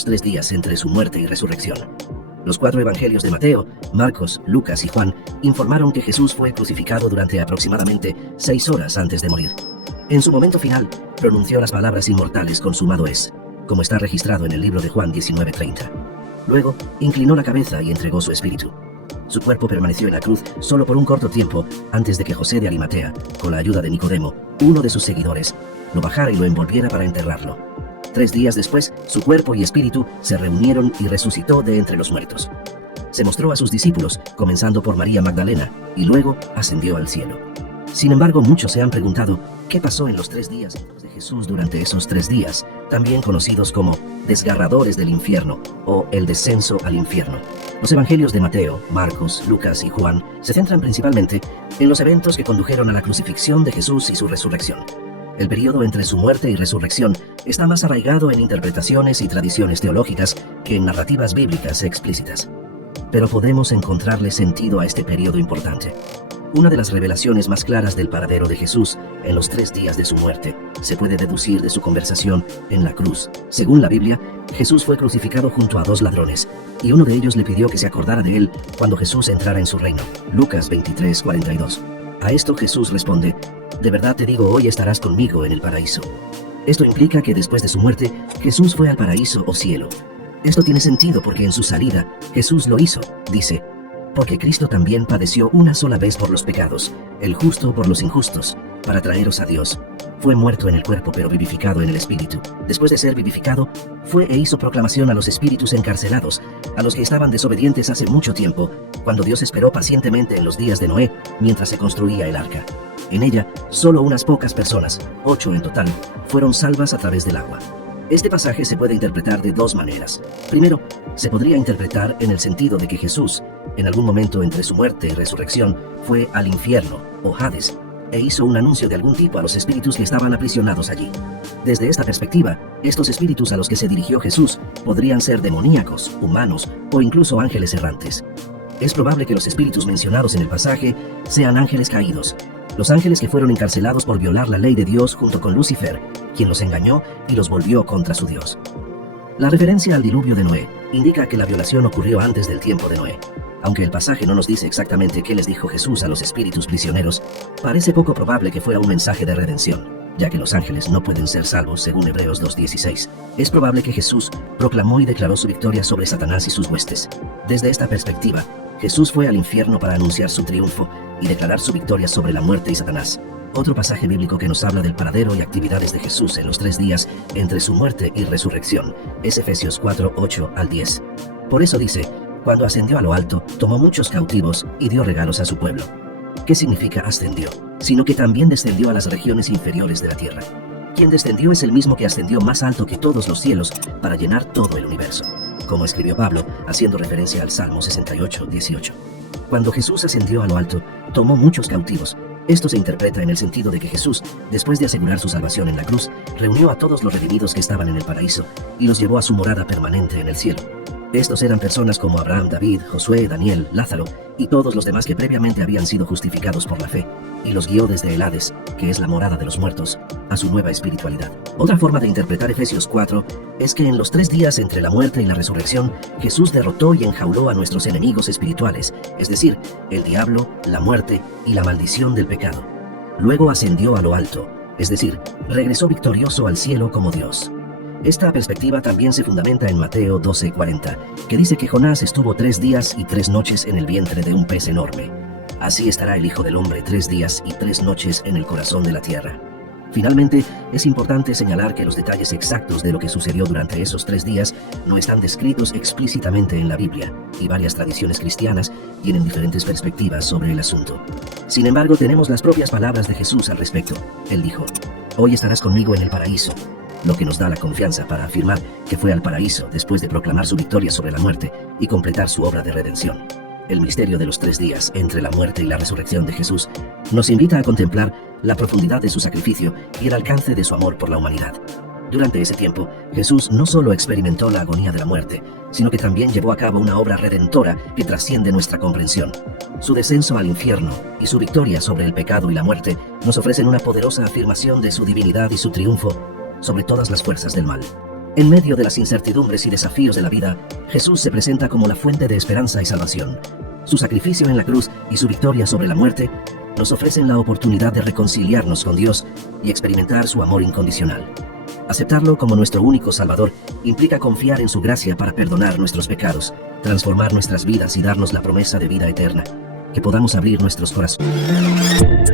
los 3 días entre su muerte y resurrección. Los 4 evangelios de Mateo, Marcos, Lucas y Juan informaron que Jesús fue crucificado durante aproximadamente 6 horas antes de morir. En su momento final, pronunció las palabras inmortales consumado es, como está registrado en el libro de Juan 19:30. Luego, inclinó la cabeza y entregó su espíritu. Su cuerpo permaneció en la cruz solo por un corto tiempo antes de que José de Arimatea, con la ayuda de Nicodemo, uno de sus seguidores, lo bajara y lo envolviera para enterrarlo. 3 días después, su cuerpo y espíritu se reunieron y resucitó de entre los muertos. Se mostró a sus discípulos, comenzando por María Magdalena, y luego ascendió al cielo. Sin embargo, muchos se han preguntado qué pasó en los 3 días de Jesús durante esos 3 días, también conocidos como desgarradores del infierno o el descenso al infierno. Los evangelios de Mateo, Marcos, Lucas y Juan se centran principalmente en los eventos que condujeron a la crucifixión de Jesús y su resurrección. El período entre su muerte y resurrección está más arraigado en interpretaciones y tradiciones teológicas que en narrativas bíblicas explícitas. Pero podemos encontrarle sentido a este período importante. Una de las revelaciones más claras del paradero de Jesús en los 3 días de su muerte se puede deducir de su conversación en la cruz. Según la Biblia, Jesús fue crucificado junto a 2 ladrones, y uno de ellos le pidió que se acordara de él cuando Jesús entrara en su reino. Lucas 23:42. A esto Jesús responde: de verdad te digo, hoy estarás conmigo en el paraíso. Esto implica que después de su muerte, Jesús fue al paraíso o cielo. Esto tiene sentido porque en su salida, Jesús lo hizo, dice, porque Cristo también padeció una sola vez por los pecados, el justo por los injustos, para traeros a Dios. Fue muerto en el cuerpo pero vivificado en el espíritu. Después de ser vivificado, fue e hizo proclamación a los espíritus encarcelados, a los que estaban desobedientes hace mucho tiempo, cuando Dios esperó pacientemente en los días de Noé, mientras se construía el arca. En ella, solo unas pocas personas, 8 en total, fueron salvas a través del agua. Este pasaje se puede interpretar de 2 maneras. Primero, se podría interpretar en el sentido de que Jesús, en algún momento entre su muerte y resurrección, fue al infierno, o Hades, e hizo un anuncio de algún tipo a los espíritus que estaban aprisionados allí. Desde esta perspectiva, estos espíritus a los que se dirigió Jesús podrían ser demoníacos, humanos o incluso ángeles errantes. Es probable que los espíritus mencionados en el pasaje sean ángeles caídos, los ángeles que fueron encarcelados por violar la ley de Dios junto con Lucifer, quien los engañó y los volvió contra su Dios. La referencia al diluvio de Noé indica que la violación ocurrió antes del tiempo de Noé. Aunque el pasaje no nos dice exactamente qué les dijo Jesús a los espíritus prisioneros, parece poco probable que fuera un mensaje de redención, ya que los ángeles no pueden ser salvos según Hebreos 2:16. Es probable que Jesús proclamó y declaró su victoria sobre Satanás y sus huestes. Desde esta perspectiva, Jesús fue al infierno para anunciar su triunfo y declarar su victoria sobre la muerte y Satanás. Otro pasaje bíblico que nos habla del paradero y actividades de Jesús en los 3 días entre su muerte y resurrección es Efesios 4:8-10. Por eso dice: cuando ascendió a lo alto, tomó muchos cautivos y dio regalos a su pueblo. ¿Qué significa ascendió? Sino que también descendió a las regiones inferiores de la tierra. Quien descendió es el mismo que ascendió más alto que todos los cielos para llenar todo el universo, como escribió Pablo, haciendo referencia al Salmo 68:18. Cuando Jesús ascendió a lo alto, tomó muchos cautivos. Esto se interpreta en el sentido de que Jesús, después de asegurar su salvación en la cruz, reunió a todos los redimidos que estaban en el paraíso y los llevó a su morada permanente en el cielo. Estos eran personas como Abraham, David, Josué, Daniel, Lázaro y todos los demás que previamente habían sido justificados por la fe, y los guió desde el Hades, que es la morada de los muertos, a su nueva espiritualidad. Otra forma de interpretar Efesios 4 es que en los 3 días entre la muerte y la resurrección, Jesús derrotó y enjauló a nuestros enemigos espirituales, es decir, el diablo, la muerte y la maldición del pecado. Luego ascendió a lo alto, es decir, regresó victorioso al cielo como Dios. Esta perspectiva también se fundamenta en Mateo 12:40, que dice que Jonás estuvo 3 días y 3 noches en el vientre de un pez enorme. Así estará el Hijo del Hombre 3 días y 3 noches en el corazón de la tierra. Finalmente, es importante señalar que los detalles exactos de lo que sucedió durante esos 3 días no están descritos explícitamente en la Biblia, y varias tradiciones cristianas tienen diferentes perspectivas sobre el asunto. Sin embargo, tenemos las propias palabras de Jesús al respecto. Él dijo: hoy estarás conmigo en el paraíso, lo que nos da la confianza para afirmar que fue al paraíso después de proclamar su victoria sobre la muerte y completar su obra de redención. El misterio de los 3 días entre la muerte y la resurrección de Jesús nos invita a contemplar la profundidad de su sacrificio y el alcance de su amor por la humanidad. Durante ese tiempo, Jesús no solo experimentó la agonía de la muerte, sino que también llevó a cabo una obra redentora que trasciende nuestra comprensión. Su descenso al infierno y su victoria sobre el pecado y la muerte nos ofrecen una poderosa afirmación de su divinidad y su triunfo sobre todas las fuerzas del mal. En medio de las incertidumbres y desafíos de la vida, Jesús se presenta como la fuente de esperanza y salvación. Su sacrificio en la cruz y su victoria sobre la muerte nos ofrecen la oportunidad de reconciliarnos con Dios y experimentar su amor incondicional. Aceptarlo como nuestro único Salvador implica confiar en su gracia para perdonar nuestros pecados, transformar nuestras vidas y darnos la promesa de vida eterna. Que podamos abrir nuestros corazones